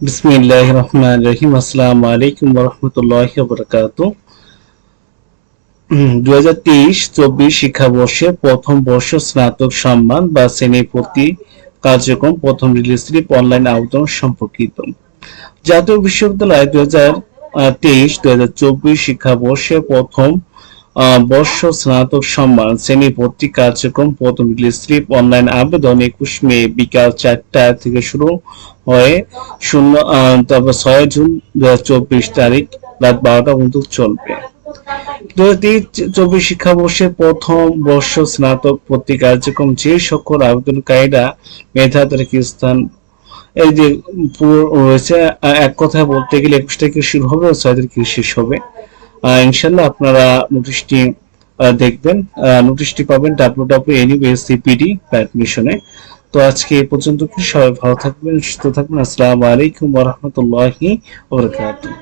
বিসমিল্লাহির রহমানির রহিম। আসসালামু আলাইকুম ওয়া রাহমাতুল্লাহি ওয়া বারাকাতুহু। 2023-24 শিক্ষাবর্ষে প্রথম বর্ষ স্নাতক সম্মান বা শ্রেণীভর্তি কার্যক্রম প্রথম রিলিজ স্লিপ অনলাইন আবেদন সম্পর্কিত। জাতীয় বিশ্ববিদ্যালয় 2023-2024 শিক্ষাবর্ষে প্রথম বর্ষ স্নাতক সম্মান শ্রেণীভর্তি কার্যক্রম প্রথম রিলিজ স্লিপ অনলাইন আবেদন 21 মে বিকাল 4টা থেকে শুরু হয়ে তারপর 6 জুন 2024 তারিখ রাত 12টা পর্যন্ত চলবে। 2023-24 শিক্ষাবর্ষে প্রথম বর্ষ স্নাতক ভর্তি কার্যক্রম যে সকল আবেদনকারীরা মেধা তালিকা স্থান এই যে পুরো রয়েছে, এক কথায় বলতে গেলে 21 তারিখে শুরু হবে ও 6 তারিখে শেষ হবে। ইনশাল্লাহ আপনারা নোটিশটি দেখবেন। নোটিশটি পাবেন www.nubscpd.admission-এ। তো আজকে এই পর্যন্ত, সবাই ভালো থাকবেন, সুস্থ থাকবেন। আসসালামু আলাইকুম ওয়া রাহমাতুল্লাহি ওয়া বারাকাতুহু।